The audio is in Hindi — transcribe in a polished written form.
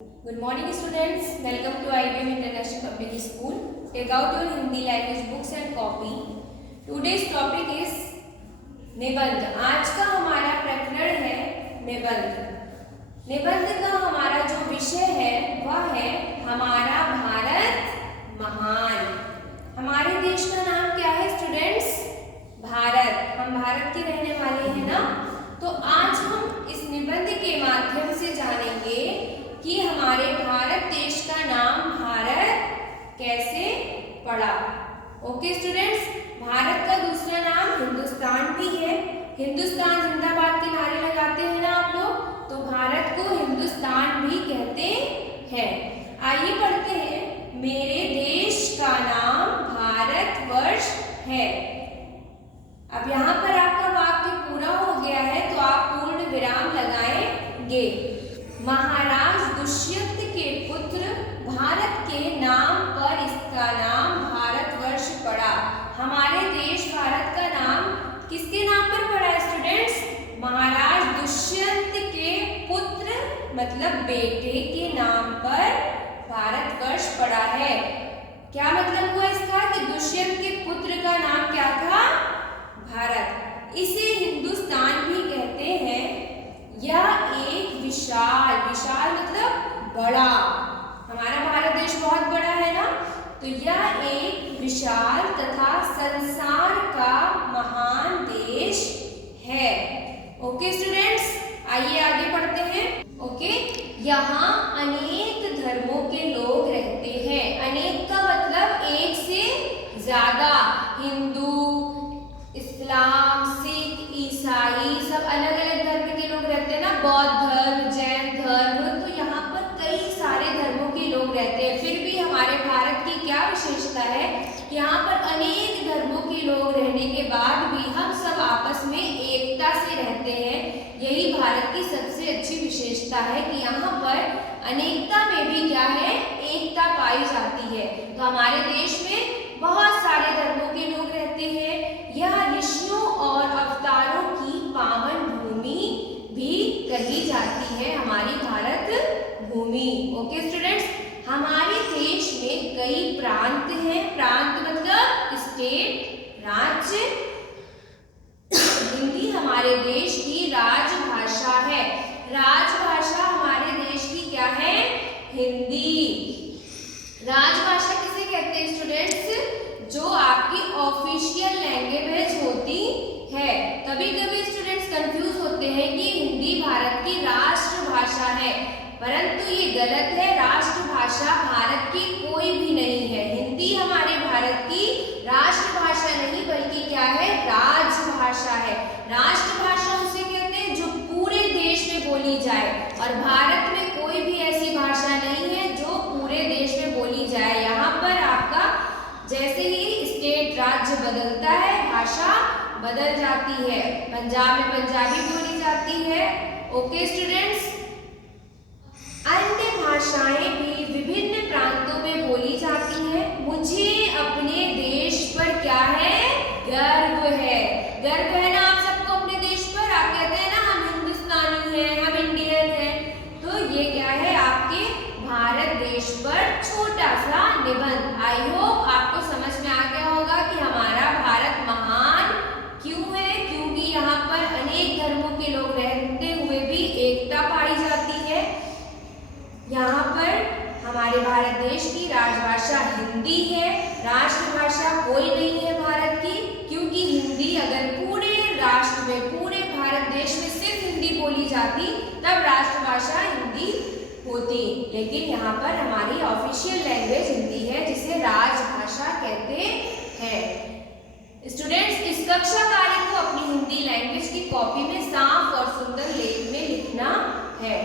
Good morning students, welcome to IBM International Public School. Take out your Hindi language books and copy. Today's topic is निबंध. आज का हमारा प्रकरण है निबंध. निबंध का हमारा जो विषय है वह है हमारा भारत महान. हमारे देश का नाम क्या है स्टूडेंट्स? भारत. हम भारत के रहने वाले हैं ना. तो आज हम इस निबंध के माध्यम से जानेंगे कि हमारे भारत देश का नाम भारत कैसे पड़ा. ओके स्टूडेंट्स, भारत का दूसरा नाम हिंदुस्तान भी है. हिंदुस्तान जिंदाबाद के नारे लगाते हैं ना आप लोग, तो भारत को हिंदुस्तान भी कहते हैं. आइए पढ़ते हैं. मेरे देश का नाम भारतवर्ष है. अब यहाँ पर आपका वाक्य पूरा हो गया है तो आप पूर्ण विराम लगाएंगे. महाराज दुष्यंत के पुत्र भारत के नाम पर इसका नाम भारतवर्ष पड़ा. हमारे देश भारत का नाम किसके नाम पर पड़ा है स्टूडेंट्स? महाराज दुष्यंत के पुत्र मतलब बेटे के नाम पर भारतवर्ष पड़ा है. क्या मतलब हुआ इसका कि दुष्यंत के पुत्र का नाम क्या था? भारत. इसे हिंदुस्तान भी कहते हैं. यह एक विशाल मतलब बड़ा, हमारा भारत देश बहुत बड़ा है ना, तो यह एक विशाल तथा संसार का महान देश है. ओके स्टूडेंट्स, आइए आगे पढ़ते हैं. ओके, यहाँ अनेक धर्मों के लोग रहते हैं. अनेक का मतलब एक से ज्यादा. हिंदू, इस्लाम, सिख, ईसाई सब अलग अलग धर्म के लोग रहते हैं ना. बौद्ध धर्म, जैन धर्म, तो यहाँ पर कई सारे धर्मों के लोग रहते हैं. फिर भी हमारे भारत की क्या विशेषता है? यहाँ पर अनेक धर्मों के लोग रहने के बाद भी हम सब आपस में एकता से रहते हैं. यही भारत की सबसे अच्छी विशेषता है कि यहाँ पर अनेकता में भी क्या है? एकता पाई जाती है. तो हमारे देश में बहुत सारे धर्मों के लोग रहते हैं. यह ऋषियों और अवतारों की पावन भूमि भी कही जाती है, हमारी भारत भूमि. ओके स्टूडेंट्स, हमारे देश में कई प्रांत हैं. प्रांत मतलब स्टेट, राज्य. हिंदी हमारे देश की राजभाषा है. राजभाषा हमारे देश की क्या है? हिंदी. राजभाषा किसे कहते हैं स्टूडेंट्स? जो आपकी ऑफिशियल लैंग्वेज होती है. कभी कभी स्टूडेंट्स कंफ्यूज होते हैं कि हिंदी भारत की राष्ट्रभाषा है, परंतु ये गलत है. राष्ट्रभाषा भारत की कोई भी नहीं है. हिंदी हमारे भारत की राष्ट्रभाषा नहीं बल्कि क्या है? राजभाषा है. राष्ट्रभाषा उसे कहते हैं जो पूरे देश में बोली जाए, और भारत में कोई भी ऐसी भाषा नहीं है जो पूरे देश में बोली जाए. यहाँ पर आपका जैसे ही स्टेट राज्य बदलता है भाषा बदल जाती है. पंजाब में पंजाबी बोली जाती है. ओके स्टूडेंट्स, अन्य भाषाएं भी विभिन्न प्रांतों में बोली जाती हैं. मुझे अपने देश पर क्या है? गर्व है. गर्व है ना आप सबको अपने देश पर. आप कहते हैं ना हम हिंदुस्तानी हैं, हम इंडियन हैं. तो ये क्या है? आपके भारत देश पर छोटा सा निबंध. आई होप आपको समझ में आ गया होगा कि हमारा भारत महान क्यों है. क्योंकि यहाँ पर अनेक धर्मों के लोग रहते हुए भी एकता पाई जाती है. यहाँ पर हमारे भारत देश की राजभाषा हिंदी है. राष्ट्रभाषा कोई नहीं है भारत की, क्योंकि हिंदी अगर पूरे राष्ट्र में, पूरे भारत देश में सिर्फ हिंदी बोली जाती तब राष्ट्रभाषा हिंदी होती. लेकिन यहाँ पर हमारी ऑफिशियल लैंग्वेज हिंदी है जिसे राजभाषा कहते हैं. स्टूडेंट्स, इस कक्षा कार्य को अपनी हिंदी लैंग्वेज की कॉपी में साफ और सुंदर लेख में लिखना है.